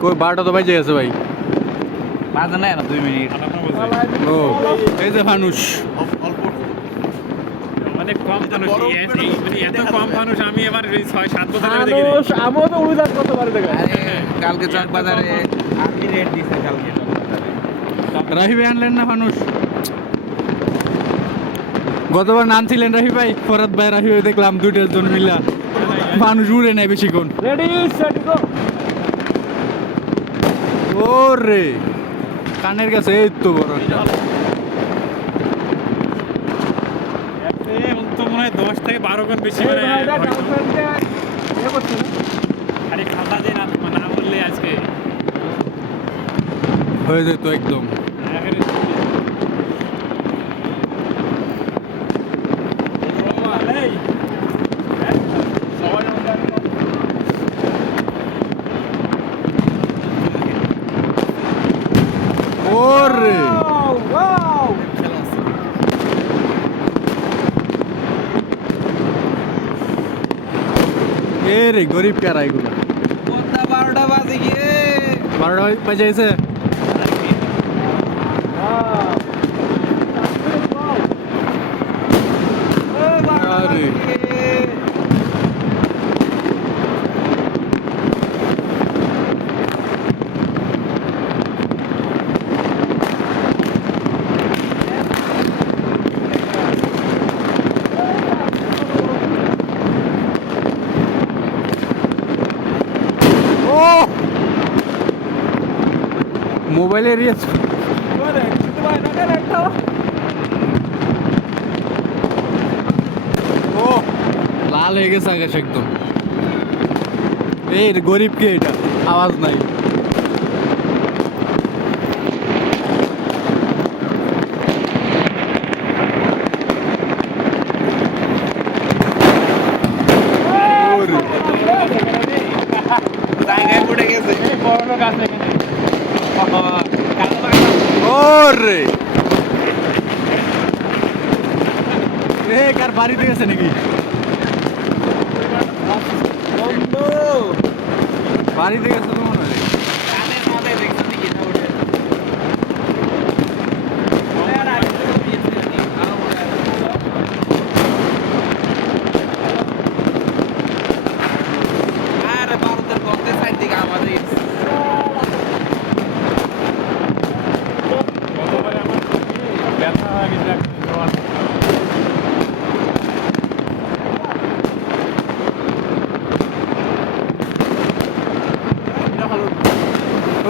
কই 12টা তো বাজে গেছে ভাই। বাজে না 2 মিনিট। ও এই যে মানুষ অনেক কম মানুষ মানে এত কম মানুষ আমি এবার 6-7 বছর ধরে দেখি মানুষ আমিও তো উড়ান কতবার দেখা আরে কালকে চকবাজারে আমি রেট দিছে কালকে চকবাজারে। রাহি ভাই আনলেন না মানুষ? গতবার নামছিলেন রাহি ভাই, ফরাদ ভাই রাহি ভাই দেখলাম দুইটার জন মিলা মানুষ উড়ে নাই বেশিক্ষণ। Ready set go. ওরে কানের কাছে এই তো বড় একটা। তো মনে হয় 10 থেকে 12 গুণ বেশি মানে আরে খাতা দিয়ে না বললে আজকে হয়ে যেত একদম। ওরে এ রে গরিব কারা এগুলো। 12টা বাজে গিয়ে 12টা বাজে গেছে। আরে মোবাইলের ইয়ে ও লাল হয়ে গেছে আকাশ একদম। এই গরিব কে এটা, আওয়াজ নাই। জায়গায় পড়ে গেছে। ওরে এ কার বাড়িতে গেছে নাকি? বাড়িতে গেছে তো মনে হয়। কানের মধ্যে দেখছেন নাকি না ওটা? আরে ভারতের গন্ধে সাইড দিকে আমাদের গতবারে আমার ব্যথা হয়ে গেছে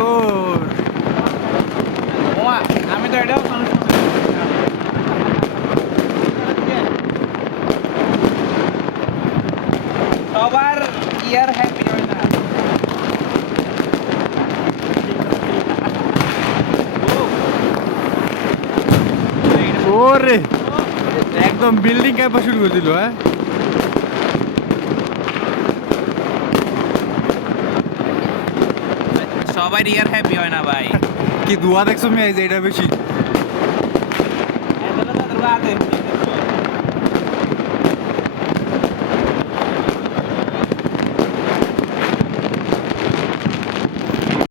ও আমি তো এটাও মানুষ সবার ইয়ার হ্যাপি হয় না। ওরে একদম বিল্ডিং কাঁপা শুরু করে দিল। হ্যাঁ সবার ইয়ার হ্যাপি হয় না ভাই। কি ধোয়া দেখছো মেয়ে, যে এটা বেশি। এগুলো তো